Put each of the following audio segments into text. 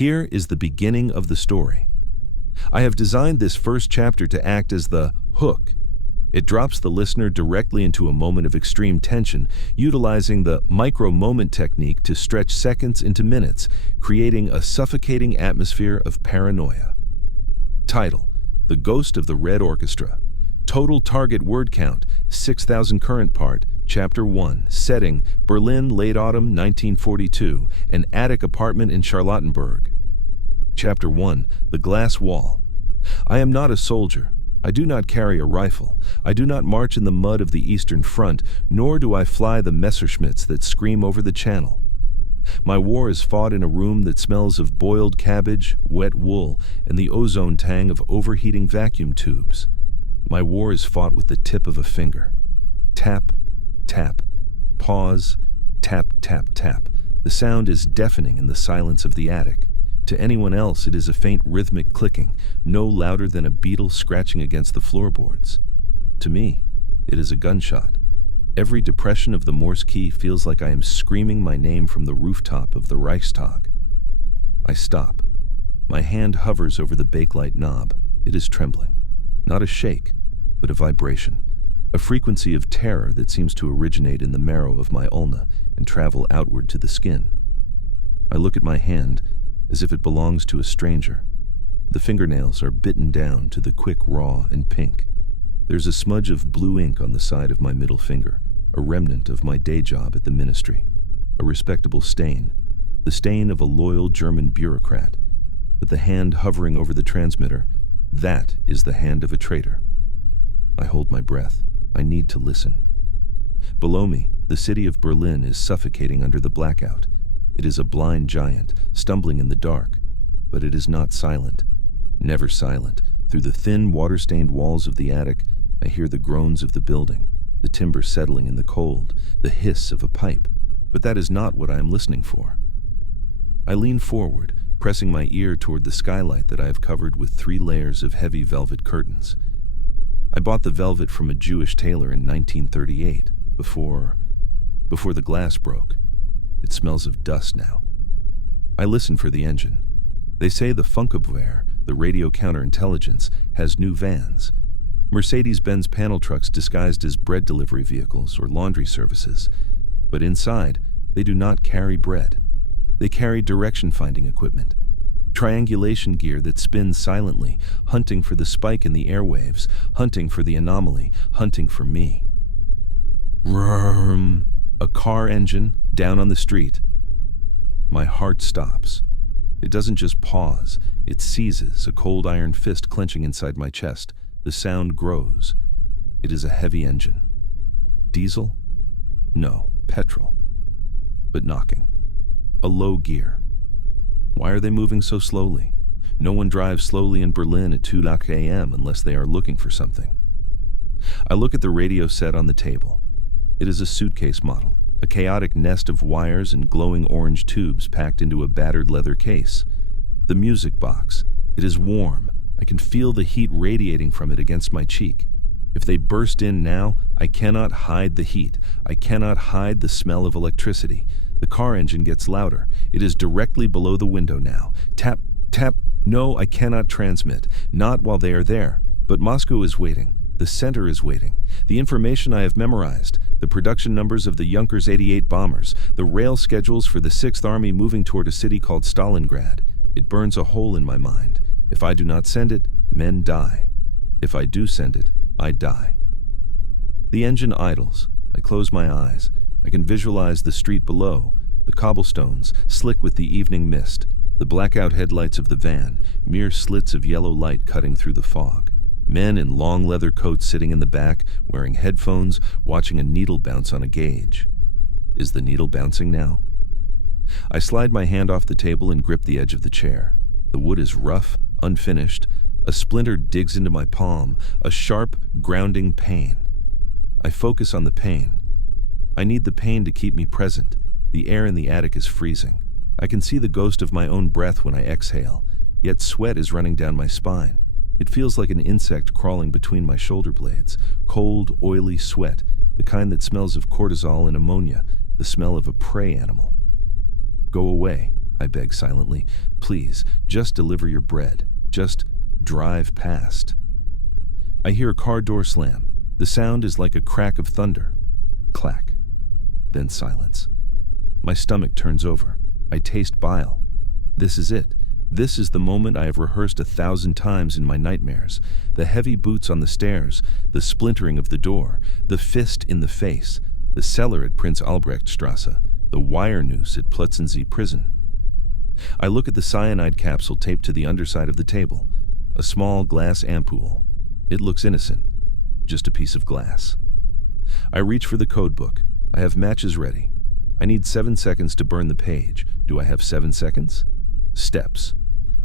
Here is the beginning of the story. I have designed this first chapter to act as the hook. It drops the listener directly into a moment of extreme tension, utilizing the micro-moment technique to stretch seconds into minutes, creating a suffocating atmosphere of paranoia. Title: The Ghost of the Red Orchestra. Total target word count, 6,000. Current part, Chapter 1. Setting, Berlin, late autumn 1942, an attic apartment in Charlottenburg. Chapter 1. The Glass Wall. I am not a soldier. I do not carry a rifle. I do not march in the mud of the Eastern Front, nor do I fly the Messerschmitts that scream over the Channel. My war is fought in a room that smells of boiled cabbage, wet wool, and the ozone tang of overheating vacuum tubes. My war is fought with the tip of a finger. Tap, tap, pause, tap, tap, tap. The sound is deafening in the silence of the attic. To anyone else, it is a faint rhythmic clicking, no louder than a beetle scratching against the floorboards. To me, it is a gunshot. Every depression of the Morse key feels like I am screaming my name from the rooftop of the Reichstag. I stop. My hand hovers over the bakelite knob. It is trembling. Not a shake, but a vibration. A frequency of terror that seems to originate in the marrow of my ulna and travel outward to the skin. I look at my hand as if it belongs to a stranger. The fingernails are bitten down to the quick raw and pink. There's a smudge of blue ink on the side of my middle finger, a remnant of my day job at the ministry. A respectable stain, the stain of a loyal German bureaucrat. But the hand hovering over the transmitter, that is the hand of a traitor. I hold my breath. I need to listen. Below me, the city of Berlin is suffocating under the blackout. It is a blind giant, stumbling in the dark, but it is not silent. Never silent. Through the thin, water-stained walls of the attic, I hear the groans of the building, the timber settling in the cold, the hiss of a pipe. But that is not what I am listening for. I lean forward, pressing my ear toward the skylight that I have covered with 3 layers of heavy velvet curtains. I bought the velvet from a Jewish tailor in 1938, before the glass broke. It smells of dust now. I listen for the engine. They say the Funkabwehr, the radio counterintelligence, has new vans. Mercedes-Benz panel trucks disguised as bread delivery vehicles or laundry services. But inside, they do not carry bread. They carry direction-finding equipment. Triangulation gear that spins silently, hunting for the spike in the airwaves, hunting for the anomaly, hunting for me. Rrrm. A car engine, down on the street. My heart stops. It doesn't just pause, it seizes, a cold iron fist clenching inside my chest. The sound grows. It is a heavy engine. Diesel? No, petrol. But knocking. A low gear. Why are they moving so slowly? No one drives slowly in Berlin at 2 a.m. unless they are looking for something. I look at the radio set on the table. It is a suitcase model, a chaotic nest of wires and glowing orange tubes packed into a battered leather case. The music box. It is warm. I can feel the heat radiating from it against my cheek. If they burst in now, I cannot hide the heat. I cannot hide the smell of electricity. The car engine gets louder. It is directly below the window now. Tap, tap. No, I cannot transmit. Not while they are there. But Moscow is waiting. The center is waiting. The information I have memorized, the production numbers of the Junkers 88 bombers, the rail schedules for the 6th Army moving toward a city called Stalingrad. It burns a hole in my mind. If I do not send it, men die. If I do send it, I die. The engine idles. I close my eyes. I can visualize the street below, the cobblestones, slick with the evening mist, the blackout headlights of the van, mere slits of yellow light cutting through the fog. Men in long leather coats sitting in the back, wearing headphones, watching a needle bounce on a gauge. Is the needle bouncing now? I slide my hand off the table and grip the edge of the chair. The wood is rough, unfinished. A splinter digs into my palm, a sharp, grounding pain. I focus on the pain. I need the pain to keep me present. The air in the attic is freezing. I can see the ghost of my own breath when I exhale, yet sweat is running down my spine. It feels like an insect crawling between my shoulder blades, cold, oily sweat, the kind that smells of cortisol and ammonia, the smell of a prey animal. Go away. I beg silently. Please, just deliver your bread. Just drive past. I hear a car door slam. The sound is like a crack of thunder. Clack. Then silence. My stomach turns over. I taste bile. This is it. This is the moment I have rehearsed 1,000 times in my nightmares. The heavy boots on the stairs, the splintering of the door, the fist in the face, the cellar at Prince Albrechtstrasse, the wire noose at Plötzensee prison. I look at the cyanide capsule taped to the underside of the table. A small glass ampoule. It looks innocent. Just a piece of glass. I reach for the code book. I have matches ready. I need 7 seconds to burn the page. Do I have 7 seconds? Steps.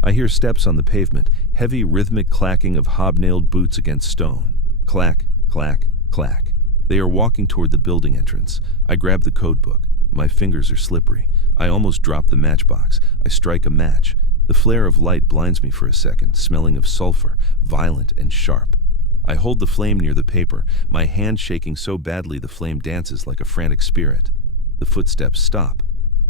I hear steps on the pavement, heavy rhythmic clacking of hobnailed boots against stone. Clack, clack, clack. They are walking toward the building entrance. I grab the code book. My fingers are slippery. I almost drop the matchbox. I strike a match. The flare of light blinds me for a second, smelling of sulfur, violent and sharp. I hold the flame near the paper, my hand shaking so badly the flame dances like a frantic spirit. The footsteps stop.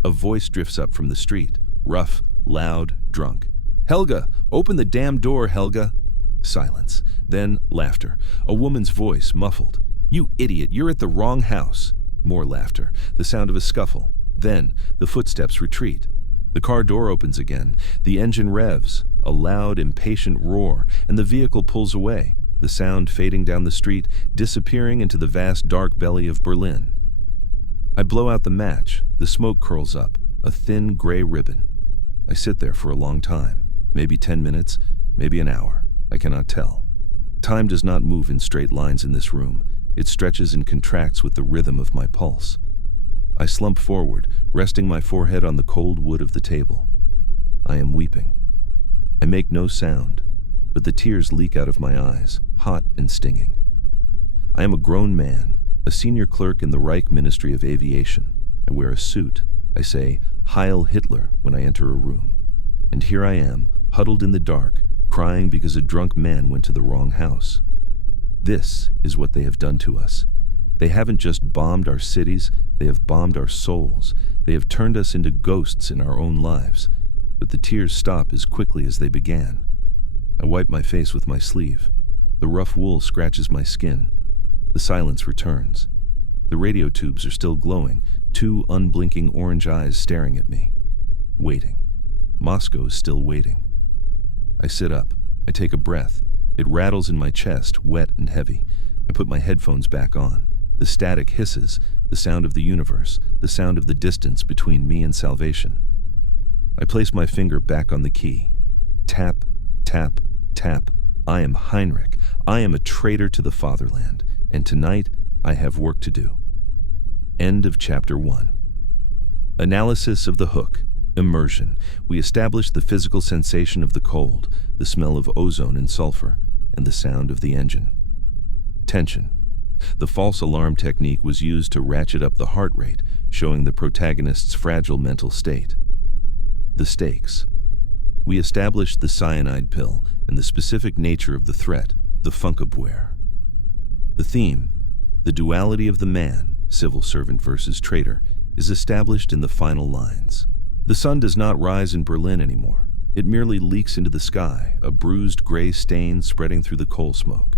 A voice drifts up from the street, rough, loud, drunk. "Helga! Open the damn door, Helga!" Silence. Then laughter. A woman's voice, muffled. "You idiot, you're at the wrong house." More laughter. The sound of a scuffle. Then the footsteps retreat. The car door opens again. The engine revs. A loud, impatient roar, and the vehicle pulls away. The sound fading down the street, disappearing into the vast dark belly of Berlin. I blow out the match. The smoke curls up, a thin gray ribbon. I sit there for a long time. Maybe 10 minutes, maybe an hour. I cannot tell. Time does not move in straight lines in this room. It stretches and contracts with the rhythm of my pulse. I slump forward, resting my forehead on the cold wood of the table. I am weeping. I make no sound, but the tears leak out of my eyes, hot and stinging. I am a grown man, a senior clerk in the Reich Ministry of Aviation. I wear a suit. I say, "Heil Hitler," when I enter a room. And here I am, huddled in the dark, crying because a drunk man went to the wrong house. This is what they have done to us. They haven't just bombed our cities, they have bombed our souls. They have turned us into ghosts in our own lives. But the tears stop as quickly as they began. I wipe my face with my sleeve. The rough wool scratches my skin. The silence returns. The radio tubes are still glowing, 2 unblinking orange eyes staring at me. Waiting. Moscow is still waiting. I sit up. I take a breath. It rattles in my chest, wet and heavy. I put my headphones back on. The static hisses, the sound of the universe, the sound of the distance between me and salvation. I place my finger back on the key. Tap, tap, tap. I am Heinrich. I am a traitor to the fatherland. And tonight, I have work to do. End of Chapter 1. Analysis of the hook. Immersion. We establish the physical sensation of the cold, the smell of ozone and sulfur, and the sound of the engine. Tension. The false alarm technique was used to ratchet up the heart rate, showing the protagonist's fragile mental state. The stakes. We established the cyanide pill and the specific nature of the threat, the Funkabwehr. The theme, the duality of the man, civil servant versus traitor, is established in the final lines. The sun does not rise in Berlin anymore. It merely leaks into the sky, a bruised gray stain spreading through the coal smoke.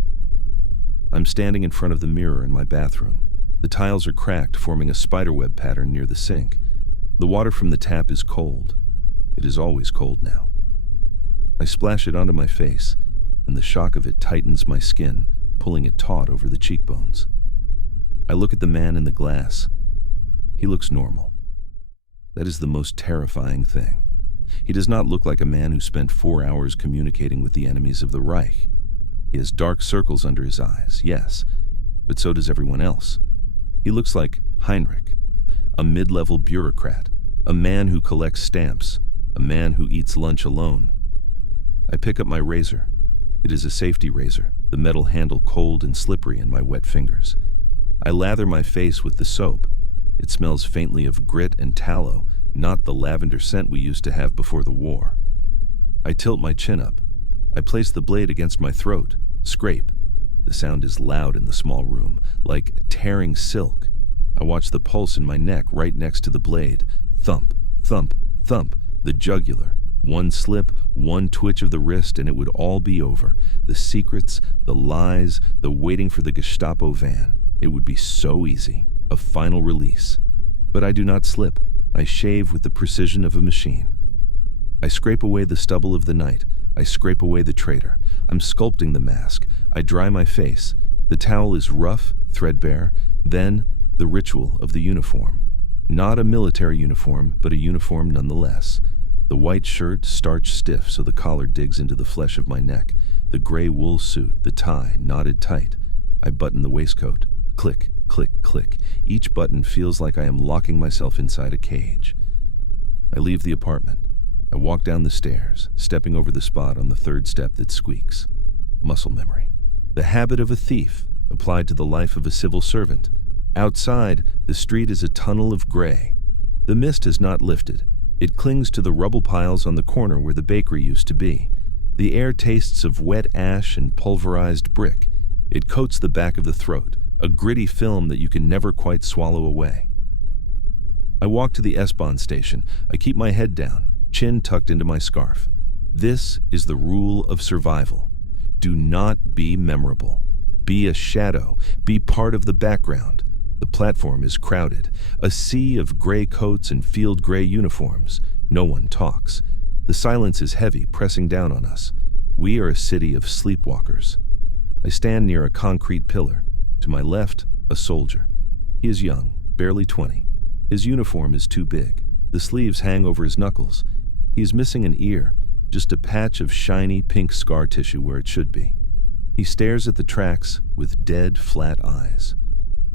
I'm standing in front of the mirror in my bathroom. The tiles are cracked, forming a spiderweb pattern near the sink. The water from the tap is cold. It is always cold now. I splash it onto my face, and the shock of it tightens my skin, pulling it taut over the cheekbones. I look at the man in the glass. He looks normal. That is the most terrifying thing. He does not look like a man who spent 4 hours communicating with the enemies of the Reich. He has dark circles under his eyes, yes, but so does everyone else. He looks like Heinrich, a mid-level bureaucrat, a man who collects stamps, a man who eats lunch alone. I pick up my razor. It is a safety razor, the metal handle cold and slippery in my wet fingers. I lather my face with the soap. It smells faintly of grit and tallow, not the lavender scent we used to have before the war. I tilt my chin up. I place the blade against my throat. Scrape. The sound is loud in the small room, like tearing silk. I watch the pulse in my neck right next to the blade. Thump, thump, thump. The jugular. One slip, one twitch of the wrist, and it would all be over. The secrets, the lies, the waiting for the Gestapo van. It would be so easy. A final release. But I do not slip. I shave with the precision of a machine. I scrape away the stubble of the night. I scrape away the traitor. I'm sculpting the mask. I dry my face. The towel is rough, threadbare. Then, the ritual of the uniform. Not a military uniform, but a uniform nonetheless. The white shirt, starched stiff so the collar digs into the flesh of my neck. The gray wool suit, the tie, knotted tight. I button the waistcoat. Click, click, click. Each button feels like I am locking myself inside a cage. I leave the apartment. I walk down the stairs, stepping over the spot on the third step that squeaks. Muscle memory. The habit of a thief, applied to the life of a civil servant. Outside, the street is a tunnel of gray. The mist has not lifted. It clings to the rubble piles on the corner where the bakery used to be. The air tastes of wet ash and pulverized brick. It coats the back of the throat, a gritty film that you can never quite swallow away. I walk to the S-Bahn station. I keep my head down, chin tucked into my scarf. This is the rule of survival. Do not be memorable. Be a shadow. Be part of the background. The platform is crowded. A sea of gray coats and field gray uniforms. No one talks. The silence is heavy, pressing down on us. We are a city of sleepwalkers. I stand near a concrete pillar. To my left, a soldier. He is young, barely 20. His uniform is too big. The sleeves hang over his knuckles. He is missing an ear, just a patch of shiny pink scar tissue where it should be. He stares at the tracks with dead, flat eyes.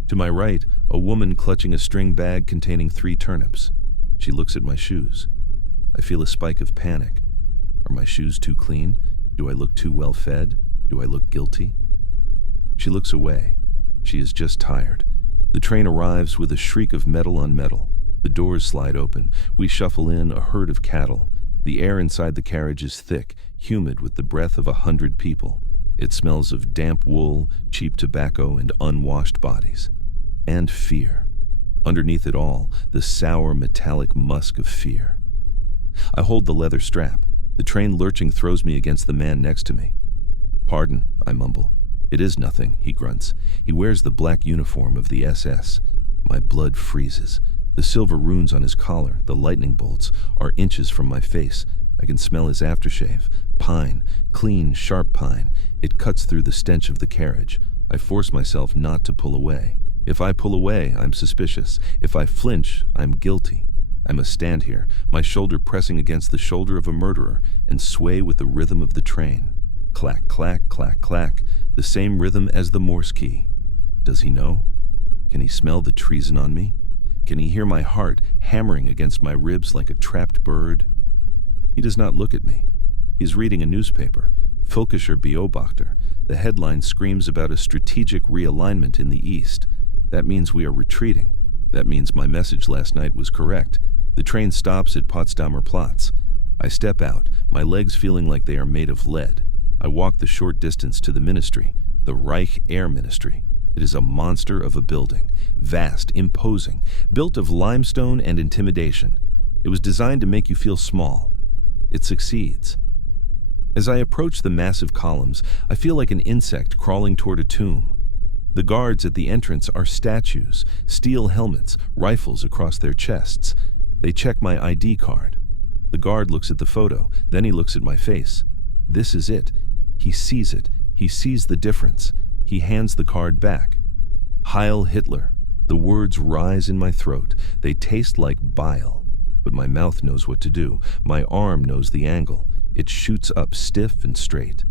To my right, a woman clutching a string bag containing 3 turnips. She looks at my shoes. I feel a spike of panic. Are my shoes too clean? Do I look too well fed? Do I look guilty? She looks away. She is just tired. The train arrives with a shriek of metal on metal. The doors slide open. We shuffle in, a herd of cattle. The air inside the carriage is thick, humid with the breath of 100 people. It smells of damp wool, cheap tobacco, and unwashed bodies. And fear. Underneath it all, the sour metallic musk of fear. I hold the leather strap. The train lurching throws me against the man next to me. "Pardon," I mumble. "It is nothing," he grunts. He wears the black uniform of the SS. My blood freezes. The silver runes on his collar, the lightning bolts, are inches from my face. I can smell his aftershave. Pine, clean, sharp pine. It cuts through the stench of the carriage. I force myself not to pull away. If I pull away, I'm suspicious. If I flinch, I'm guilty. I must stand here, my shoulder pressing against the shoulder of a murderer, and sway with the rhythm of the train. Clack, clack, clack, clack, the same rhythm as the Morse key. Does he know? Can he smell the treason on me? Can he hear my heart hammering against my ribs like a trapped bird? He does not look at me. He is reading a newspaper, Völkischer Beobachter. The headline screams about a strategic realignment in the East. That means we are retreating. That means my message last night was correct. The train stops at Potsdamer Platz. I step out, my legs feeling like they are made of lead. I walk the short distance to the ministry, the Reich Air Ministry. It is a monster of a building, vast, imposing, built of limestone and intimidation. It was designed to make you feel small. It succeeds. As I approach the massive columns, I feel like an insect crawling toward a tomb. The guards at the entrance are statues, steel helmets, rifles across their chests. They check my ID card. The guard looks at the photo, then he looks at my face. This is it. He sees it. He sees the difference. He hands the card back. Heil Hitler. The words rise in my throat. They taste like bile. But my mouth knows what to do. My arm knows the angle. It shoots up stiff and straight.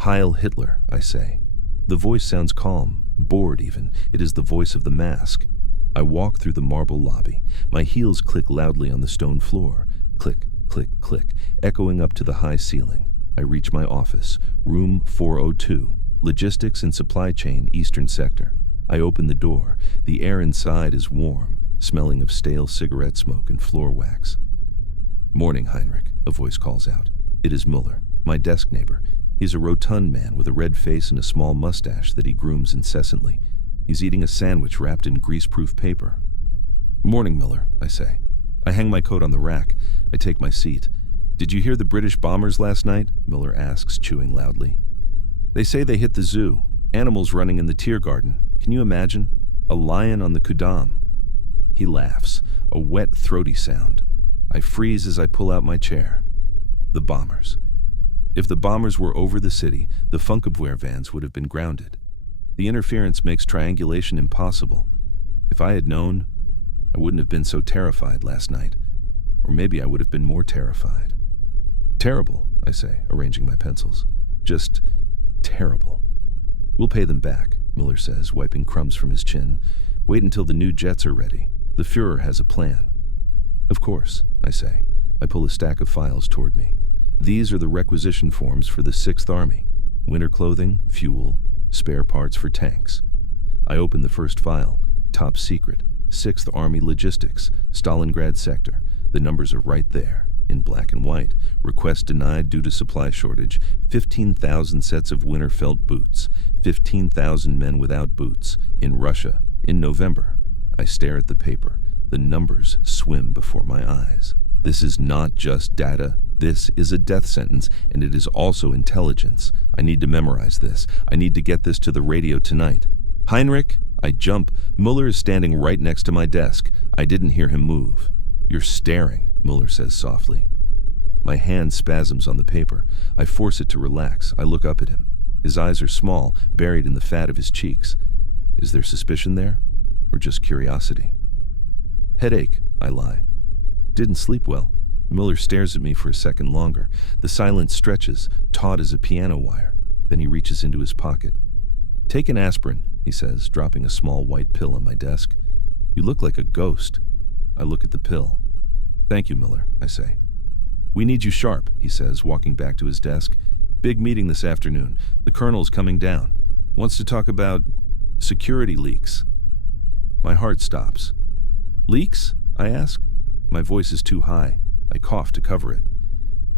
Heil Hitler, I say. The voice sounds calm, bored even. It is the voice of the mask. I walk through the marble lobby. My heels click loudly on the stone floor. Click, click, click, echoing up to the high ceiling. I reach my office, room 402, Logistics and Supply Chain, Eastern Sector. I open the door. The air inside is warm, smelling of stale cigarette smoke and floor wax. "Morning, Heinrich," a voice calls out. It is Muller, my desk neighbor. He's a rotund man with a red face and a small mustache that he grooms incessantly. He's eating a sandwich wrapped in greaseproof paper. "Morning, Muller," I say. I hang my coat on the rack. I take my seat. Did you hear the British bombers last night? Miller asks, chewing loudly. They say they hit the zoo. Animals running in the Tiergarten. Can you imagine? A lion on the Kudamm. He laughs, a wet, throaty sound. I freeze as I pull out my chair. The bombers. If the bombers were over the city, the Funkabwehr vans would have been grounded. The interference makes triangulation impossible. If I had known, I wouldn't have been so terrified last night. Or maybe I would have been more terrified. Terrible, I say, arranging my pencils. Just terrible. We'll pay them back, Miller says, wiping crumbs from his chin. Wait until the new jets are ready. The Fuhrer has a plan. Of course, I say. I pull a stack of files toward me. These are the requisition forms for the 6th Army. Winter clothing, fuel, spare parts for tanks. I open the first file. Top secret. 6th Army Logistics, Stalingrad sector. The numbers are right there, in black and white. Request denied due to supply shortage. 15,000 sets of winter felt boots. 15,000 men without boots. In Russia, in November. I stare at the paper. The numbers swim before my eyes. This is not just data. This is a death sentence, and it is also intelligence. I need to memorize this. I need to get this to the radio tonight. Heinrich, I jump. Muller is standing right next to my desk. I didn't hear him move. You're staring, Muller says softly. My hand spasms on the paper. I force it to relax. I look up at him. His eyes are small, buried in the fat of his cheeks. Is there suspicion there? Or just curiosity? Headache, I lie. Didn't sleep well. Muller stares at me for a second longer. The silence stretches, taut as a piano wire. Then he reaches into his pocket. Take an aspirin, he says, dropping a small white pill on my desk. You look like a ghost. I look at the pill. Thank you, Miller, I say. We need you sharp, he says, walking back to his desk. Big meeting this afternoon. The colonel's coming down. Wants to talk about security leaks. My heart stops. Leaks? I ask. My voice is too high. I cough to cover it.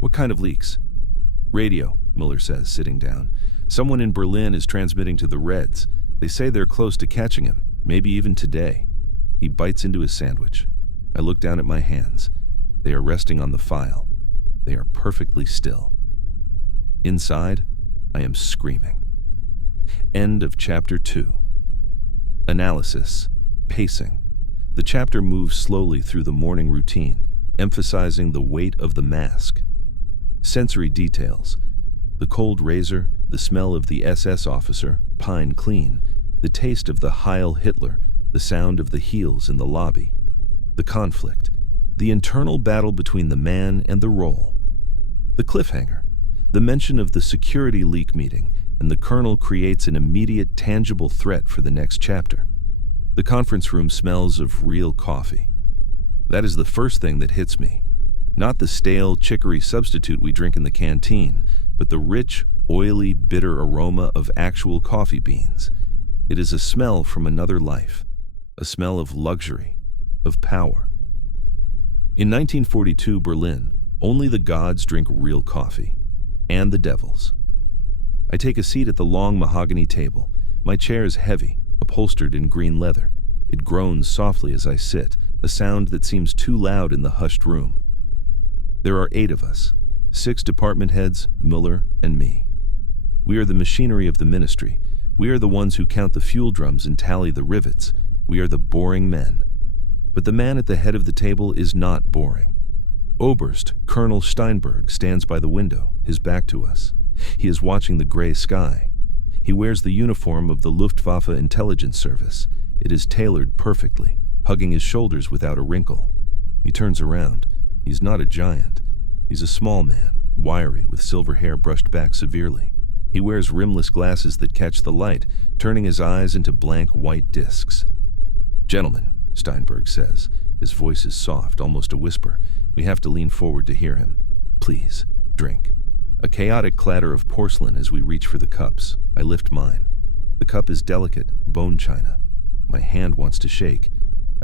What kind of leaks? Radio, Miller says, sitting down. Someone in Berlin is transmitting to the Reds. They say they're close to catching him, maybe even today. He bites into his sandwich. I look down at my hands. They are resting on the file. They are perfectly still. Inside, I am screaming. End of Chapter 2. Analysis. Pacing. The chapter moves slowly through the morning routine, emphasizing the weight of the mask. Sensory details. The cold razor, the smell of the SS officer, pine clean, the taste of the Heil Hitler, the sound of the heels in the lobby. The conflict. The internal battle between the man and the role. The cliffhanger. The mention of the security leak meeting, and the colonel creates an immediate, tangible threat for the next chapter. The conference room smells of real coffee. That is the first thing that hits me. Not the stale chicory substitute we drink in the canteen, but the rich, oily, bitter aroma of actual coffee beans. It is a smell from another life, a smell of luxury, of power. In 1942 Berlin, only the gods drink real coffee, and the devils. I take a seat at the long mahogany table. My chair is heavy, upholstered in green leather. It groans softly as I sit, a sound that seems too loud in the hushed room. There are 8 of us, 6 department heads, Muller, and me. We are the machinery of the ministry. We are the ones who count the fuel drums and tally the rivets. We are the boring men. But the man at the head of the table is not boring. Oberst Colonel Steinberg stands by the window, his back to us. He is watching the gray sky. He wears the uniform of the Luftwaffe Intelligence Service. It is tailored perfectly, hugging his shoulders without a wrinkle. He turns around. He's not a giant. He's a small man, wiry, with silver hair brushed back severely. He wears rimless glasses that catch the light, turning his eyes into blank white discs. Gentlemen, Steinberg says. His voice is soft, almost a whisper. We have to lean forward to hear him. Please, drink. A chaotic clatter of porcelain as we reach for the cups. I lift mine. The cup is delicate, bone china. My hand wants to shake.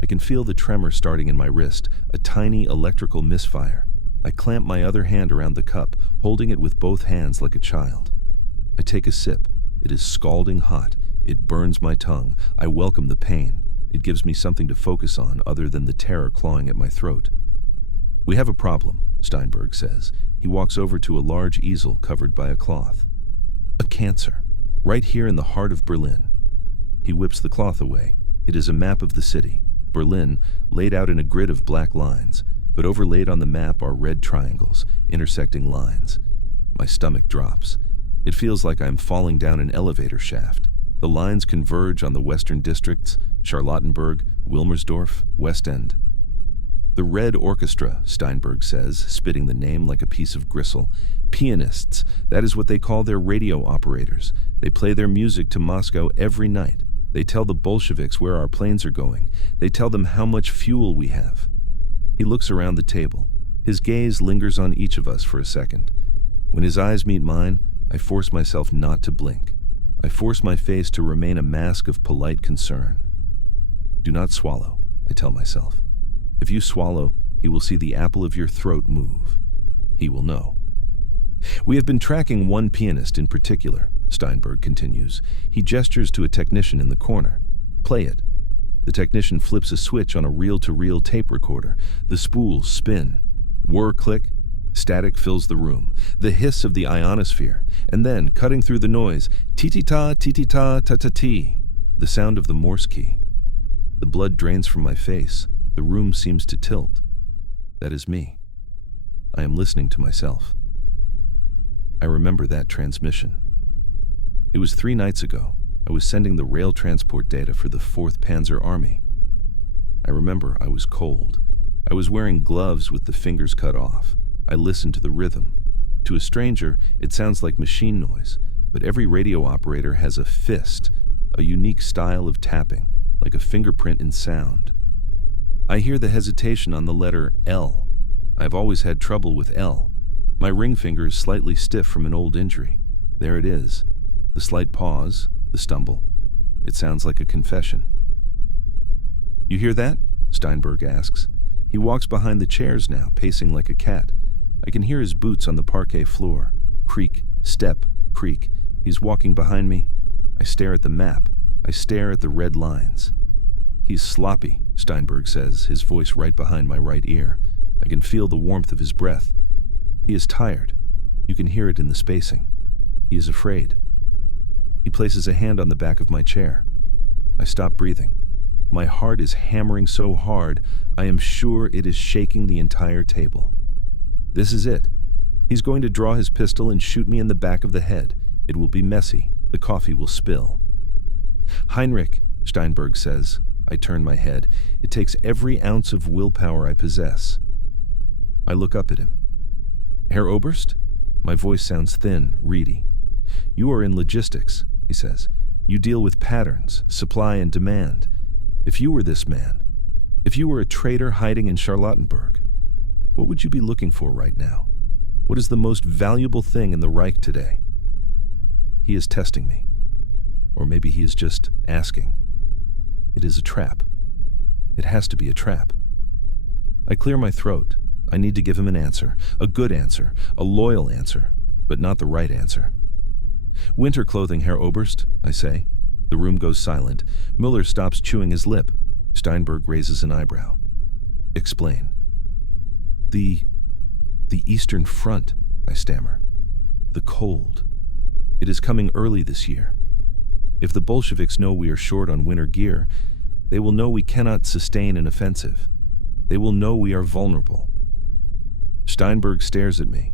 I can feel the tremor starting in my wrist, a tiny electrical misfire. I clamp my other hand around the cup, holding it with both hands like a child. I take a sip. It is scalding hot. It burns my tongue. I welcome the pain. It gives me something to focus on other than the terror clawing at my throat. "We have a problem," Steinberg says. He walks over to a large easel covered by a cloth. "A cancer, right here in the heart of Berlin." He whips the cloth away. It is a map of the city, Berlin, laid out in a grid of black lines, but overlaid on the map are red triangles, intersecting lines. My stomach drops. It feels like I'm falling down an elevator shaft. The lines converge on the western districts, Charlottenburg, Wilmersdorf, West End. "The Red Orchestra," Steinberg says, spitting the name like a piece of gristle. "Pianists, that is what they call their radio operators. They play their music to Moscow every night. They tell the Bolsheviks where our planes are going. They tell them how much fuel we have." He looks around the table. His gaze lingers on each of us for a second. When his eyes meet mine, I force myself not to blink. I force my face to remain a mask of polite concern. "Do not swallow," I tell myself. "If you swallow, he will see the apple of your throat move. He will know." "We have been tracking one pianist in particular," Steinberg continues. He gestures to a technician in the corner. "Play it." The technician flips a switch on a reel-to-reel tape recorder. The spools spin. Whir click. Static fills the room. The hiss of the ionosphere. And then, cutting through the noise, ti-ti-ta, ta-ta-ti, the sound of the Morse key. The blood drains from my face. The room seems to tilt. That is me. I am listening to myself. I remember that transmission. It was 3 nights ago. I was sending the rail transport data for the 4th Panzer Army. I remember I was cold. I was wearing gloves with the fingers cut off. I listened to the rhythm. To a stranger, it sounds like machine noise, but every radio operator has a fist, a unique style of tapping, like a fingerprint in sound. I hear the hesitation on the letter L. I've always had trouble with L. My ring finger is slightly stiff from an old injury. There it is. The slight pause, the stumble. It sounds like a confession. "You hear that?" Steinberg asks. He walks behind the chairs now, pacing like a cat. I can hear his boots on the parquet floor. Creak, step, creak. He's walking behind me. I stare at the map. I stare at the red lines. "He's sloppy," Steinberg says, his voice right behind my right ear. I can feel the warmth of his breath. He is tired. You can hear it in the spacing. He is afraid. He places a hand on the back of my chair. I stop breathing. My heart is hammering so hard, I am sure it is shaking the entire table. This is it. He's going to draw his pistol and shoot me in the back of the head. It will be messy. The coffee will spill. "Heinrich," Steinberg says. I turn my head. It takes every ounce of willpower I possess. I look up at him. "Herr Oberst?" My voice sounds thin, reedy. "You are in logistics," he says. "You deal with patterns, supply and demand. If you were this man, if you were a traitor hiding in Charlottenburg, what would you be looking for right now? What is the most valuable thing in the Reich today?" He is testing me. Or maybe he is just asking. It is a trap. It has to be a trap. I clear my throat. I need to give him an answer, a good answer, a loyal answer, but not the right answer. "Winter clothing, Herr Oberst," I say. The room goes silent. Müller stops chewing his lip. Steinberg raises an eyebrow. "Explain." The Eastern Front," I stammer. "The cold. It is coming early this year. If the Bolsheviks know we are short on winter gear, they will know we cannot sustain an offensive. They will know we are vulnerable." Steinberg stares at me.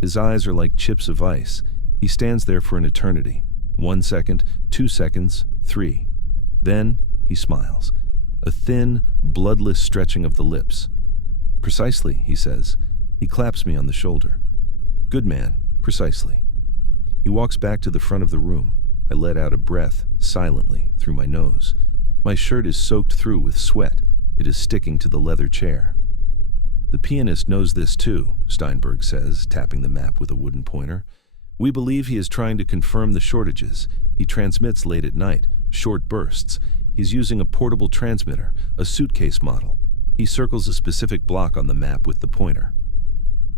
His eyes are like chips of ice. He stands there for an eternity. 1 second, 2 seconds, 3. Then he smiles. A thin, bloodless stretching of the lips. "Precisely," he says. He claps me on the shoulder. "Good man, precisely." He walks back to the front of the room. I let out a breath, silently, through my nose. My shirt is soaked through with sweat. It is sticking to the leather chair. "The pianist knows this too," Steinberg says, tapping the map with a wooden pointer. "We believe he is trying to confirm the shortages. He transmits late at night, short bursts. He's using a portable transmitter, a suitcase model. He circles a specific block on the map with the pointer.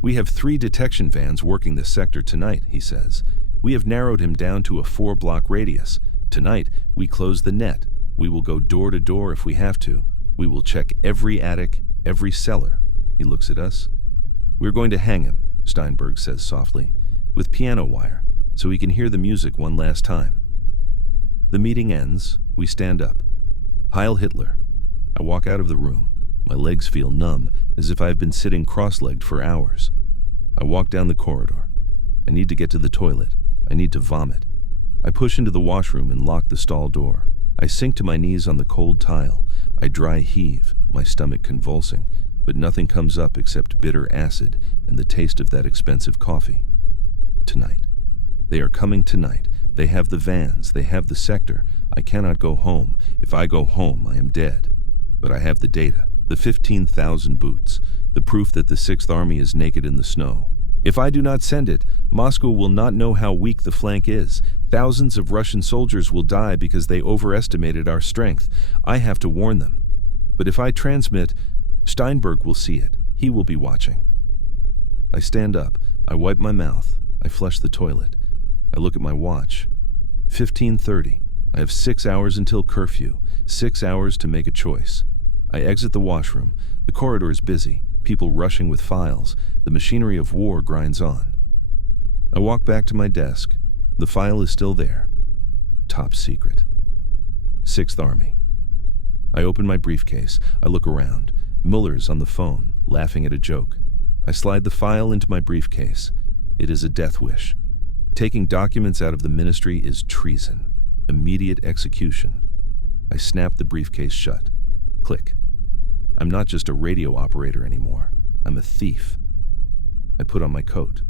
We have 3 detection vans working this sector tonight, he says. We have narrowed him down to a 4-block radius. Tonight, we close the net. We will go door to door if we have to. We will check every attic, every cellar. He looks at us. "We're going to hang him," Steinberg says softly, "with piano wire, so he can hear the music one last time." The meeting ends. We stand up. Heil Hitler. I walk out of the room. My legs feel numb, as if I have been sitting cross-legged for hours. I walk down the corridor. I need to get to the toilet. I need to vomit. I push into the washroom and lock the stall door. I sink to my knees on the cold tile. I dry heave, my stomach convulsing, but nothing comes up except bitter acid and the taste of that expensive coffee. Tonight. They are coming tonight. They have the vans. They have the sector. I cannot go home. If I go home, I am dead. But I have the data, the 15,000 boots, the proof that the Sixth Army is naked in the snow. If I do not send it, Moscow will not know how weak the flank is. Thousands of Russian soldiers will die because they overestimated our strength. I have to warn them. But if I transmit, Steinberg will see it. He will be watching. I stand up. I wipe my mouth. I flush the toilet. I look at my watch. 15:30. I have 6 hours until curfew. 6 hours to make a choice. I exit the washroom. The corridor is busy. People rushing with files. The machinery of war grinds on. I walk back to my desk. The file is still there. Top secret. Sixth Army. I open my briefcase. I look around. Muller's on the phone, laughing at a joke. I slide the file into my briefcase. It is a death wish. Taking documents out of the ministry is treason. Immediate execution. I snap the briefcase shut. Click. I'm not just a radio operator anymore. I'm a thief. I put on my coat.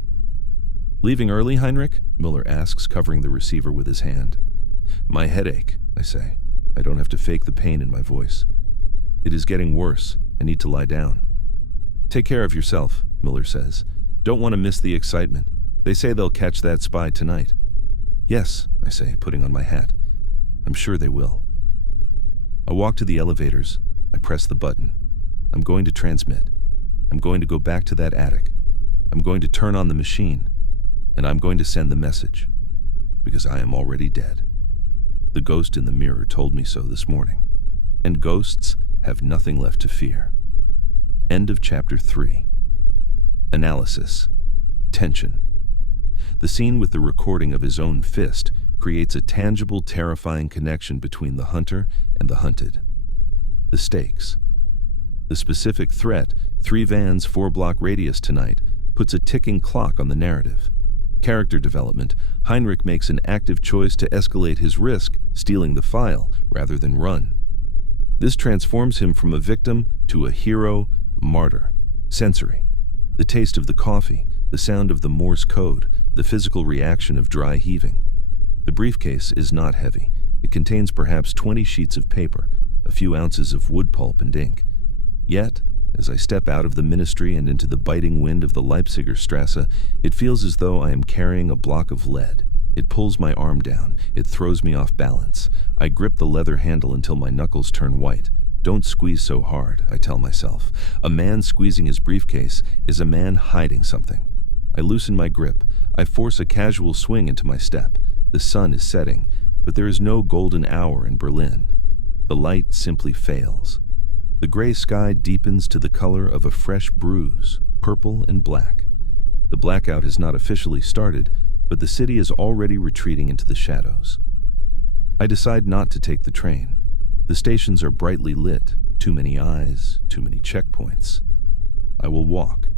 "Leaving early, Heinrich?" Muller asks, covering the receiver with his hand. "My headache," I say. I don't have to fake the pain in my voice. "It is getting worse. I need to lie down." "Take care of yourself," Muller says. "Don't want to miss the excitement. They say they'll catch that spy tonight." "Yes," I say, putting on my hat. "I'm sure they will." I walk to the elevators. I press the button. I'm going to transmit. I'm going to go back to that attic. I'm going to turn on the machine. And I'm going to send the message. Because I am already dead. The ghost in the mirror told me so this morning. And ghosts have nothing left to fear. End of chapter 3. Analysis. Tension. The scene with the recording of his own fist creates a tangible, terrifying connection between the hunter and the hunted. The stakes. The specific threat, 3 vans, 4-block radius tonight, puts a ticking clock on the narrative. Character development. Heinrich makes an active choice to escalate his risk, stealing the file, rather than run. This transforms him from a victim to a hero, martyr. Sensory. The taste of the coffee, the sound of the Morse code, the physical reaction of dry heaving. The briefcase is not heavy. It contains perhaps 20 sheets of paper, a few ounces of wood pulp and ink. Yet, as I step out of the ministry and into the biting wind of the Leipziger Strasse, it feels as though I am carrying a block of lead. It pulls my arm down. It throws me off balance. I grip the leather handle until my knuckles turn white. Don't squeeze so hard, I tell myself. A man squeezing his briefcase is a man hiding something. I loosen my grip. I force a casual swing into my step. The sun is setting, but there is no golden hour in Berlin. The light simply fails. The gray sky deepens to the color of a fresh bruise, purple and black. The blackout has not officially started, but the city is already retreating into the shadows. I decide not to take the train. The stations are brightly lit, too many eyes, too many checkpoints. I will walk.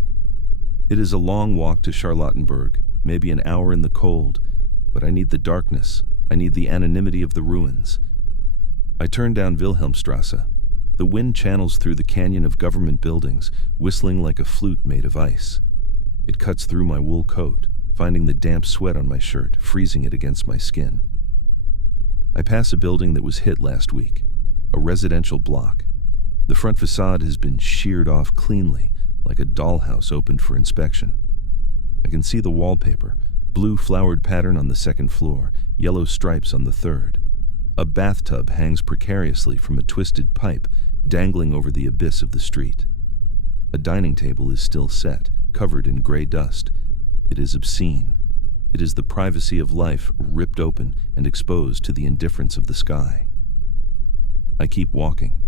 It is a long walk to Charlottenburg, maybe an hour in the cold, but I need the darkness. I need the anonymity of the ruins. I turn down Wilhelmstrasse. The wind channels through the canyon of government buildings, whistling like a flute made of ice. It cuts through my wool coat, finding the damp sweat on my shirt, freezing it against my skin. I pass a building that was hit last week, a residential block. The front facade has been sheared off cleanly, like a dollhouse opened for inspection. I can see the wallpaper, blue flowered pattern on the second floor, yellow stripes on the third. A bathtub hangs precariously from a twisted pipe, dangling over the abyss of the street. A dining table is still set, covered in gray dust. It is obscene. It is the privacy of life ripped open and exposed to the indifference of the sky. I keep walking.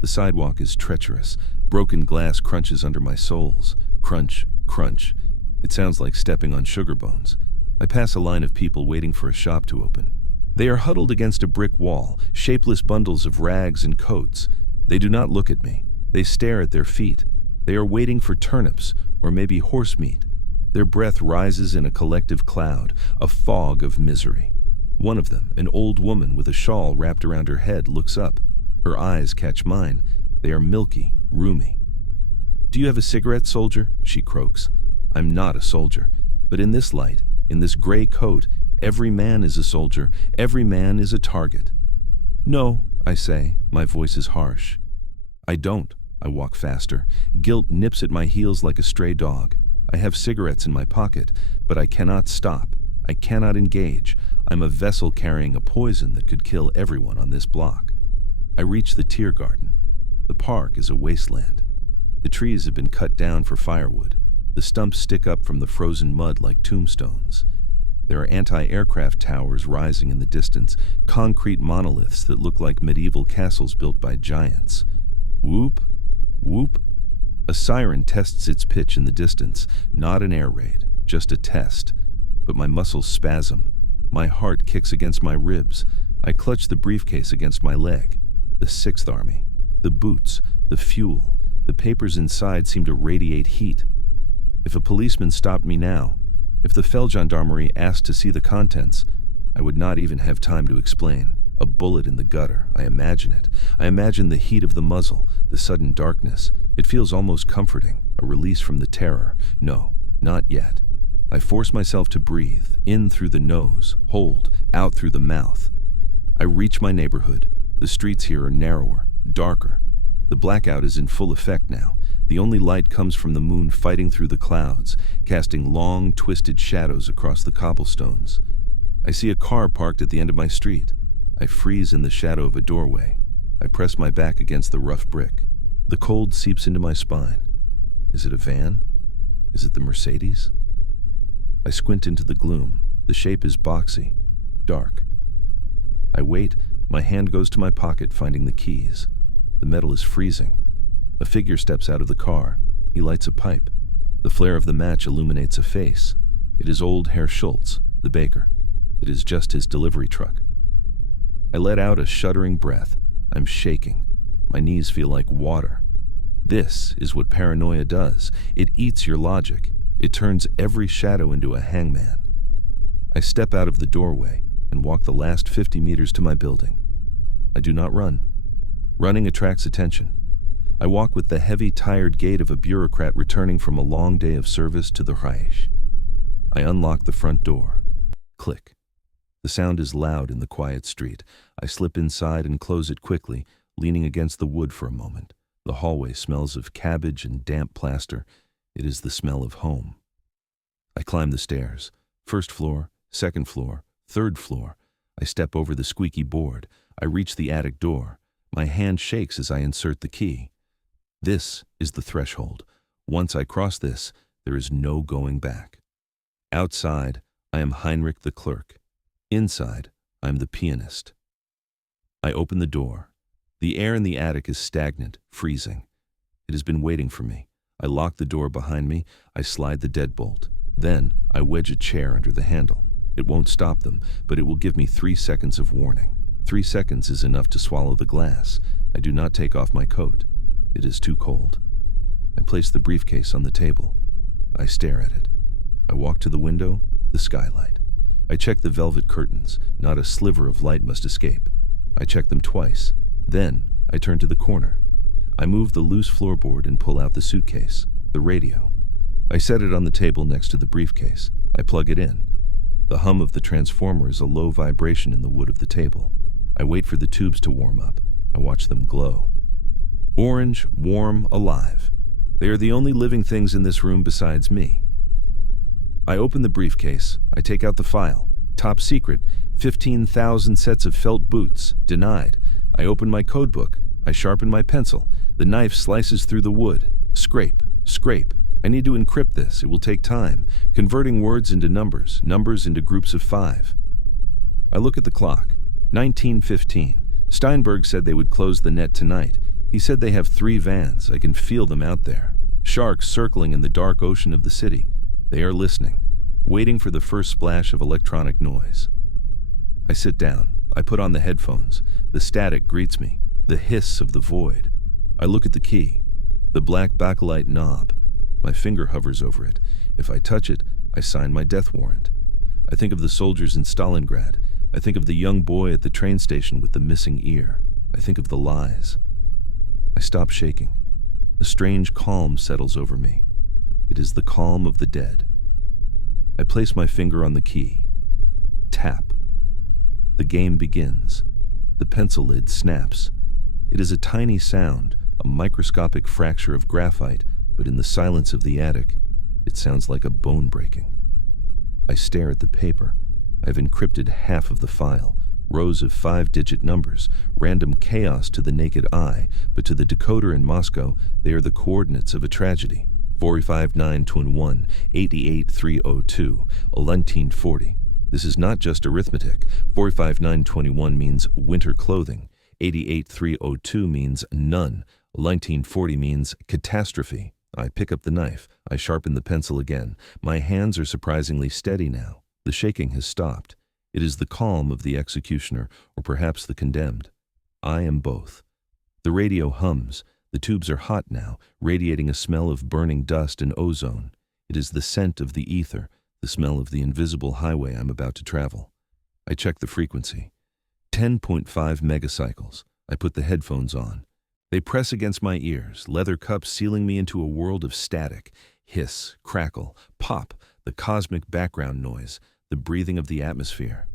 The sidewalk is treacherous. Broken glass crunches under my soles. Crunch, crunch. It sounds like stepping on sugar bones. I pass a line of people waiting for a shop to open. They are huddled against a brick wall, shapeless bundles of rags and coats. They do not look at me. They stare at their feet. They are waiting for turnips, or maybe horse meat. Their breath rises in a collective cloud, a fog of misery. One of them, an old woman with a shawl wrapped around her head, looks up. Her eyes catch mine. They are milky, roomy. "Do you have a cigarette, soldier?" she croaks. I'm not a soldier, but in this light, in this gray coat, every man is a soldier, every man is a target. "No," I say, my voice is harsh. I don't. I walk faster. Guilt nips at my heels like a stray dog. I have cigarettes in my pocket, but I cannot stop. I cannot engage. I'm a vessel carrying a poison that could kill everyone on this block. I reach the Tiergarten. The park is a wasteland. The trees have been cut down for firewood. The stumps stick up from the frozen mud like tombstones. There are anti-aircraft towers rising in the distance, concrete monoliths that look like medieval castles built by giants. Whoop, whoop. A siren tests its pitch in the distance, not an air raid, just a test. But my muscles spasm. My heart kicks against my ribs. I clutch the briefcase against my leg. The Sixth Army, the boots, the fuel, the papers inside seem to radiate heat. If a policeman stopped me now, if the Feldgendarmerie asked to see the contents, I would not even have time to explain. A bullet in the gutter, I imagine it. I imagine the heat of the muzzle, the sudden darkness. It feels almost comforting, a release from the terror. No, not yet. I force myself to breathe, in through the nose, hold, out through the mouth. I reach my neighborhood. The streets here are narrower, darker. The blackout is in full effect now. The only light comes from the moon fighting through the clouds, casting long, twisted shadows across the cobblestones. I see a car parked at the end of my street. I freeze in the shadow of a doorway. I press my back against the rough brick. The cold seeps into my spine. Is it a van? Is it the Mercedes? I squint into the gloom. The shape is boxy, dark. I wait. My hand goes to my pocket, finding the keys. The metal is freezing. A figure steps out of the car. He lights a pipe. The flare of the match illuminates a face. It is old Herr Schultz, the baker. It is just his delivery truck. I let out a shuddering breath. I'm shaking. My knees feel like water. This is what paranoia does. It eats your logic. It turns every shadow into a hangman. I step out of the doorway and walk the last 50 meters to my building. I do not run. Running attracts attention. I walk with the heavy, tired gait of a bureaucrat returning from a long day of service to the Reich. I unlock the front door. Click. The sound is loud in the quiet street. I slip inside and close it quickly, leaning against the wood for a moment. The hallway smells of cabbage and damp plaster. It is the smell of home. I climb the stairs. First floor, second floor, third floor. I step over the squeaky board. I reach the attic door. My hand shakes as I insert the key. This is the threshold. Once I cross this, there is no going back. Outside, I am Heinrich the clerk. Inside, I am the pianist. I open the door. The air in the attic is stagnant, freezing. It has been waiting for me. I lock the door behind me. I slide the deadbolt. Then, I wedge a chair under the handle. It won't stop them, but it will give me 3 seconds of warning. 3 seconds is enough to swallow the glass. I do not take off my coat. It is too cold. I place the briefcase on the table. I stare at it. I walk to the window, the skylight. I check the velvet curtains. Not a sliver of light must escape. I check them twice. Then, I turn to the corner. I move the loose floorboard and pull out the suitcase, the radio. I set it on the table next to the briefcase. I plug it in. The hum of the transformer is a low vibration in the wood of the table. I wait for the tubes to warm up. I watch them glow. Orange, warm, alive. They are the only living things in this room besides me. I open the briefcase. I take out the file. Top secret, 15,000 sets of felt boots, denied. I open my codebook. I sharpen my pencil. The knife slices through the wood. Scrape, scrape. I need to encrypt this. It will take time. Converting words into numbers, numbers into groups of 5. I look at the clock. 19:15. Steinberg said they would close the net tonight. He said they have 3 vans. I can feel them out there. Sharks circling in the dark ocean of the city. They are listening, waiting for the first splash of electronic noise. I sit down. I put on the headphones. The static greets me, the hiss of the void. I look at the key, the black bakelite knob. My finger hovers over it. If I touch it, I sign my death warrant. I think of the soldiers in Stalingrad. I think of the young boy at the train station with the missing ear. I think of the lies. I stop shaking. A strange calm settles over me. It is the calm of the dead. I place my finger on the key. Tap. The game begins. The pencil lid snaps. It is a tiny sound, a microscopic fracture of graphite, but in the silence of the attic, it sounds like a bone breaking. I stare at the paper. I've encrypted half of the file, rows of 5-digit numbers, random chaos to the naked eye, but to the decoder in Moscow, they are the coordinates of a tragedy. 45921, 88302, 1940. This is not just arithmetic. 45921 means winter clothing. 88302 means none. 1940 means catastrophe. I pick up the knife. I sharpen the pencil again. My hands are surprisingly steady now. The shaking has stopped. It is the calm of the executioner, or perhaps the condemned. I am both. The radio hums. The tubes are hot now, radiating a smell of burning dust and ozone. It is the scent of the ether, the smell of the invisible highway I'm about to travel. I check the frequency. 10.5 megacycles. I put the headphones on. They press against my ears, leather cups sealing me into a world of static, hiss, crackle, pop, the cosmic background noise, the breathing of the atmosphere.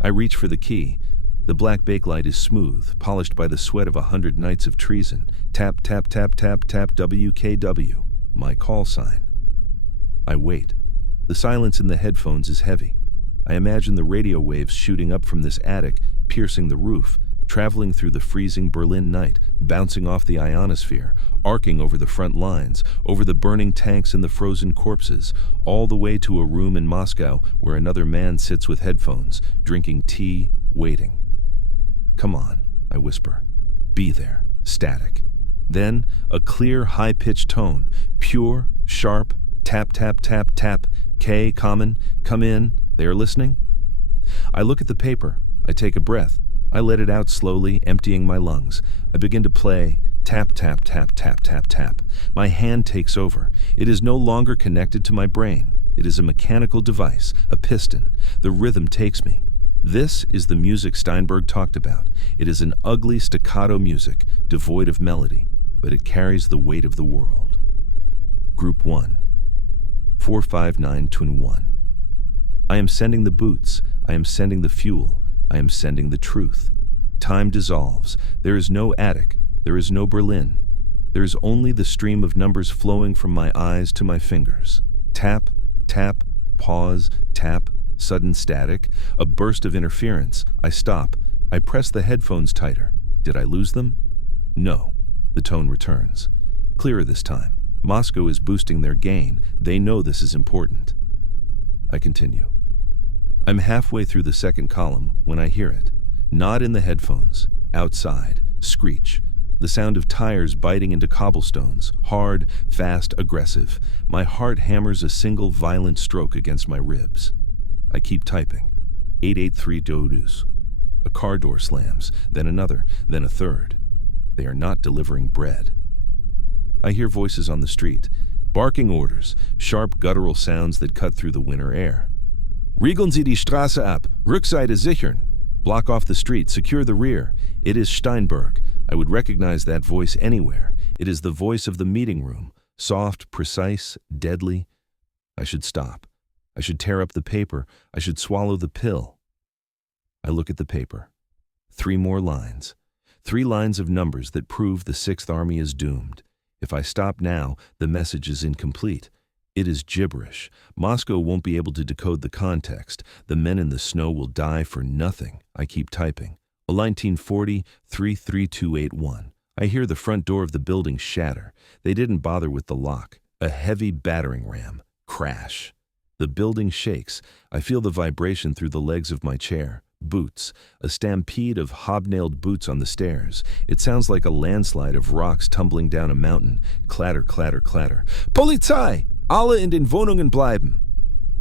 I reach for the key. The black bakelite is smooth, polished by the sweat of 100 nights of treason. Tap, tap, tap, tap, tap, WKW, my call sign. I wait. The silence in the headphones is heavy. I imagine the radio waves shooting up from this attic, piercing the roof, traveling through the freezing Berlin night, bouncing off the ionosphere, arcing over the front lines, over the burning tanks and the frozen corpses, all the way to a room in Moscow where another man sits with headphones, drinking tea, waiting. Come on, I whisper. Be there, static. Then, a clear, high-pitched tone, pure, sharp, tap, tap, tap, tap, K, common, come in, they are listening. I look at the paper. I take a breath. I let it out slowly, emptying my lungs. I begin to play tap, tap, tap, tap, tap, tap. My hand takes over. It is no longer connected to my brain. It is a mechanical device, a piston. The rhythm takes me. This is the music Steinberg talked about. It is an ugly staccato music, devoid of melody, but it carries the weight of the world. Group 1. 45921. I am sending the boots. I am sending the fuel. I am sending the truth. Time dissolves. There is no attic. There is no Berlin. There is only the stream of numbers flowing from my eyes to my fingers. Tap, tap, pause, tap, sudden static, a burst of interference. I stop. I press the headphones tighter. Did I lose them? No. The tone returns. Clearer this time. Moscow is boosting their gain. They know this is important. I continue. I'm halfway through the second column when I hear it. Not in the headphones. Outside. Screech. The sound of tires biting into cobblestones. Hard, fast, aggressive. My heart hammers a single violent stroke against my ribs. I keep typing. 883 Dodus. A car door slams, then another, then a third. They are not delivering bread. I hear voices on the street. Barking orders, sharp guttural sounds that cut through the winter air. Riegeln Sie die Straße ab, Rückseite sichern. Block off the street, secure the rear. It is Steinberg. I would recognize that voice anywhere. It is the voice of the meeting room, soft, precise, deadly. I should stop. I should tear up the paper. I should swallow the pill. I look at the paper. 3 more lines. 3 lines of numbers that prove the 6th Army is doomed. If I stop now, the message is incomplete. It is gibberish. Moscow won't be able to decode the context. The men in the snow will die for nothing. I keep typing. 1940, 33281. I hear the front door of the building shatter. They didn't bother with the lock. A heavy battering ram. Crash. The building shakes. I feel the vibration through the legs of my chair. Boots. A stampede of hobnailed boots on the stairs. It sounds like a landslide of rocks tumbling down a mountain. Clatter, clatter, clatter. Polizei! Alle in den Wohnungen bleiben!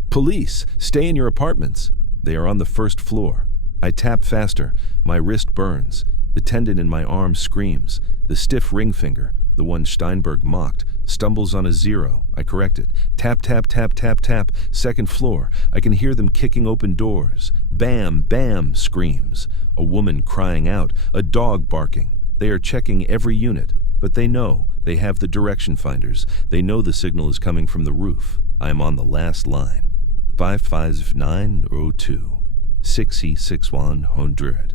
Police! Stay in your apartments! They are on the first floor. I tap faster. My wrist burns. The tendon in my arm screams. The stiff ring finger, the one Steinberg mocked, stumbles on a zero. I correct it. Tap, tap, tap, tap, tap. Second floor. I can hear them kicking open doors. Bam, bam, screams. A woman crying out. A dog barking. They are checking every unit, but they know. They have the direction finders. They know the signal is coming from the roof. I am on the last line. 55902. 6E6100.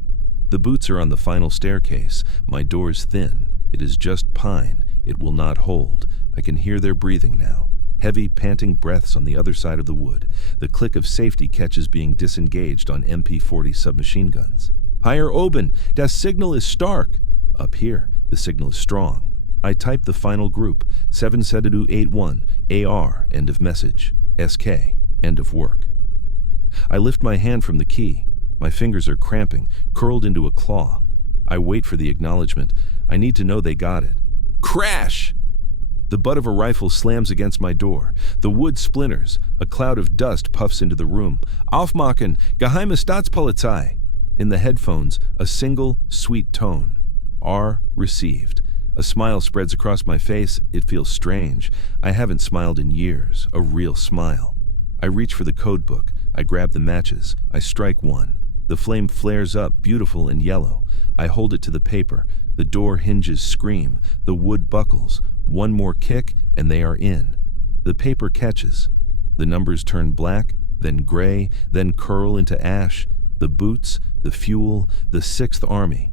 The boots are on the final staircase. My door's thin. It is just pine. It will not hold. I can hear their breathing now. Heavy, panting breaths on the other side of the wood. The click of safety catches being disengaged on MP-40 submachine guns. Higher oben, das Signal is stark. Up here, the signal is strong. I type the final group, 77281, AR, end of message, SK, end of work. I lift my hand from the key. My fingers are cramping, curled into a claw. I wait for the acknowledgement. I need to know they got it. Crash! The butt of a rifle slams against my door. The wood splinters. A cloud of dust puffs into the room. Aufmachen, Geheime Staatspolizei. In the headphones, a single, sweet tone. R received. A smile spreads across my face. It feels strange. I haven't smiled in years. A real smile. I reach for the code book. I grab the matches. I strike one. The flame flares up, beautiful and yellow. I hold it to the paper. The door hinges scream. The wood buckles. One more kick, and they are in. The paper catches. The numbers turn black, then gray, then curl into ash. The boots, the fuel, the 6th Army.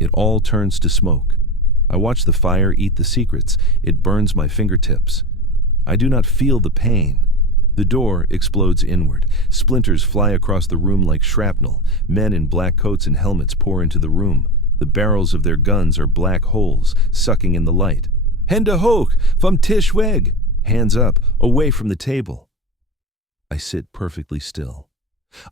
It all turns to smoke. I watch the fire eat the secrets. It burns my fingertips. I do not feel the pain. The door explodes inward. Splinters fly across the room like shrapnel. Men in black coats and helmets pour into the room. The barrels of their guns are black holes, sucking in the light. Hände hoch, vom Tisch weg! Hands up, away from the table. I sit perfectly still.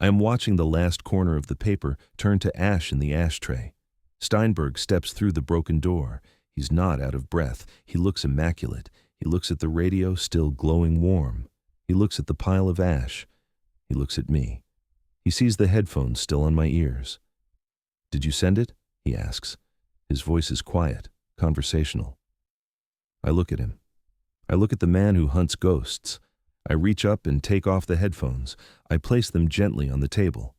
I am watching the last corner of the paper turn to ash in the ashtray. Steinberg steps through the broken door. He's not out of breath. He looks immaculate. He looks at the radio, still glowing warm. He looks at the pile of ash. He looks at me. He sees the headphones still on my ears. Did you send it? He asks. His voice is quiet, conversational. I look at him. I look at the man who hunts ghosts. I reach up and take off the headphones. I place them gently on the table.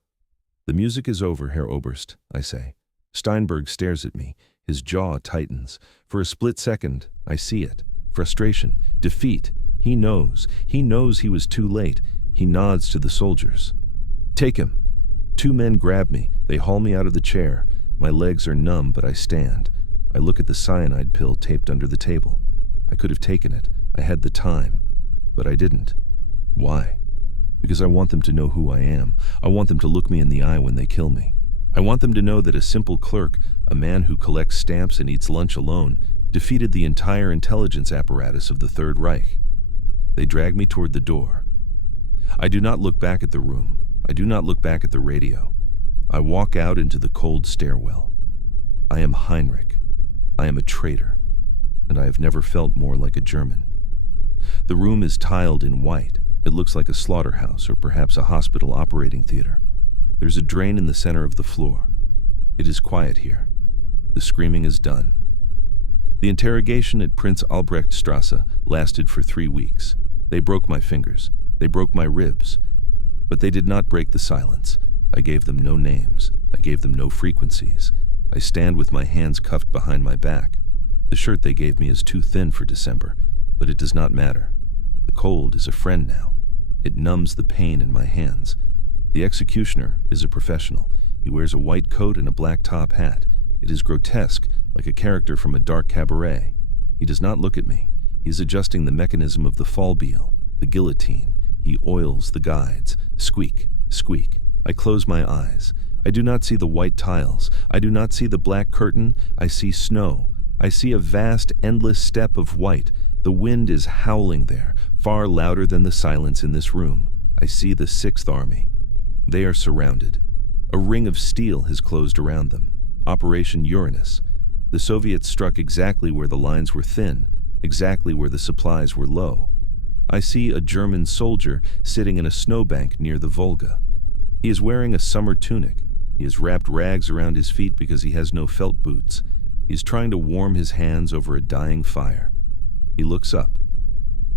The music is over, Herr Oberst, I say. Steinberg stares at me. His jaw tightens. For a split second, I see it. Frustration, defeat. He knows. He knows he was too late. He nods to the soldiers. Take him. 2 men grab me. They haul me out of the chair. My legs are numb, but I stand. I look at the cyanide pill taped under the table. I could have taken it. I had the time. But I didn't. Why? Because I want them to know who I am. I want them to look me in the eye when they kill me. I want them to know that a simple clerk, a man who collects stamps and eats lunch alone, defeated the entire intelligence apparatus of the Third Reich. They drag me toward the door. I do not look back at the room. I do not look back at the radio. I walk out into the cold stairwell. I am Heinrich. I am a traitor. And I have never felt more like a German. The room is tiled in white. It looks like a slaughterhouse or perhaps a hospital operating theater. There's a drain in the center of the floor. It is quiet here. The screaming is done. The interrogation at Prince Albrechtstrasse lasted for 3 weeks. They broke my fingers. They broke my ribs. But they did not break the silence. I gave them no names. I gave them no frequencies. I stand with my hands cuffed behind my back. The shirt they gave me is too thin for December, but it does not matter. The cold is a friend now. It numbs the pain in my hands. The executioner is a professional. He wears a white coat and a black top hat. It is grotesque, like a character from a dark cabaret. He does not look at me. He is adjusting the mechanism of the fallbeal, the guillotine. He oils the guides. Squeak, squeak. I close my eyes. I do not see the white tiles. I do not see the black curtain. I see snow. I see a vast, endless steppe of white. The wind is howling there, far louder than the silence in this room. I see the 6th Army. They are surrounded. A ring of steel has closed around them. Operation Uranus. The Soviets struck exactly where the lines were thin, exactly where the supplies were low. I see a German soldier sitting in a snowbank near the Volga. He is wearing a summer tunic. He has wrapped rags around his feet because he has no felt boots. He is trying to warm his hands over a dying fire. He looks up.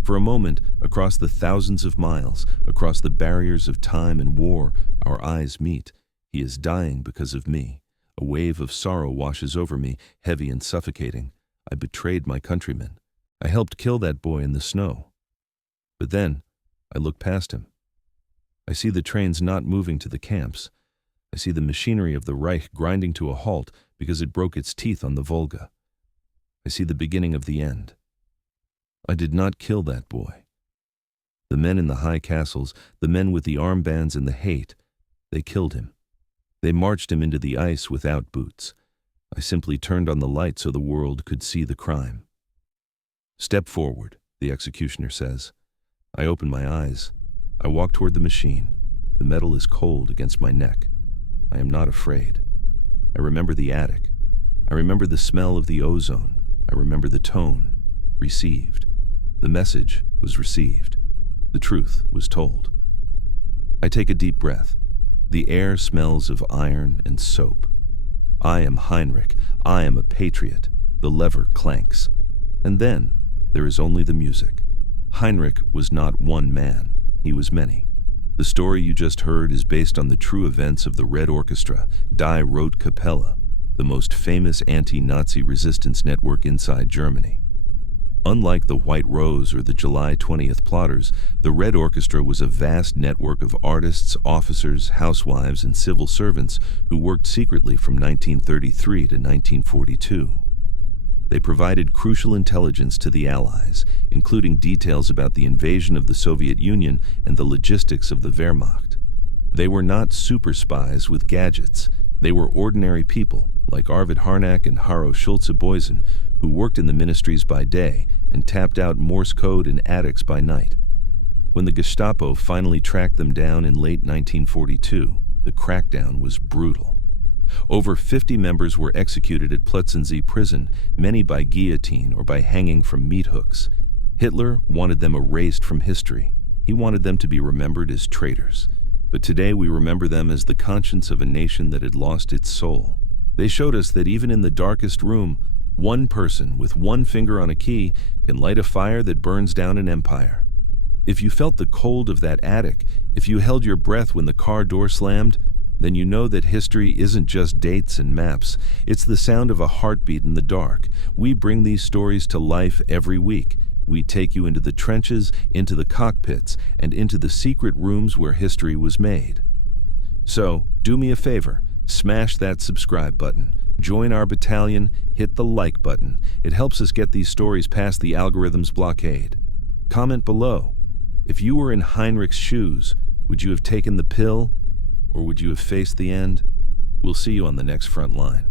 For a moment, across the thousands of miles, across the barriers of time and war, our eyes meet. He is dying because of me. A wave of sorrow washes over me, heavy and suffocating. I betrayed my countrymen. I helped kill that boy in the snow. But then, I look past him. I see the trains not moving to the camps. I see the machinery of the Reich grinding to a halt because it broke its teeth on the Volga. I see the beginning of the end. I did not kill that boy. The men in the high castles, the men with the armbands and the hate, they killed him. They marched him into the ice without boots. I simply turned on the light so the world could see the crime. Step forward, the executioner says. I open my eyes. I walk toward the machine. The metal is cold against my neck. I am not afraid. I remember the attic. I remember the smell of the ozone. I remember the tone. Received. The message was received. The truth was told. I take a deep breath. The air smells of iron and soap. I am Heinrich. I am a patriot. The lever clanks. And then there is only the music. Heinrich was not one man. He was many. The story you just heard is based on the true events of the Red Orchestra, Die Rote Kapelle, the most famous anti-Nazi resistance network inside Germany. Unlike the White Rose or the July 20th plotters, the Red Orchestra was a vast network of artists, officers, housewives, and civil servants who worked secretly from 1933 to 1942. They provided crucial intelligence to the Allies, including details about the invasion of the Soviet Union and the logistics of the Wehrmacht. They were not super spies with gadgets. They were ordinary people, like Arvid Harnack and Haro Schulze-Boysen, who worked in the ministries by day and tapped out Morse code in attics by night. When the Gestapo finally tracked them down in late 1942, the crackdown was brutal. Over 50 members were executed at Plötzensee prison, many by guillotine or by hanging from meat hooks. Hitler wanted them erased from history. He wanted them to be remembered as traitors. But today we remember them as the conscience of a nation that had lost its soul. They showed us that even in the darkest room, one person with one finger on a key can light a fire that burns down an empire. If you felt the cold of that attic, if you held your breath when the car door slammed, then you know that history isn't just dates and maps. It's the sound of a heartbeat in the dark. We bring these stories to life every week. We take you into the trenches, into the cockpits, and into the secret rooms where history was made. So, do me a favor. Smash that subscribe button. Join our battalion. Hit the like button. It helps us get these stories past the algorithm's blockade. Comment below. If you were in Heinrich's shoes, would you have taken the pill? Or would you have faced the end? We'll see you on the next front line.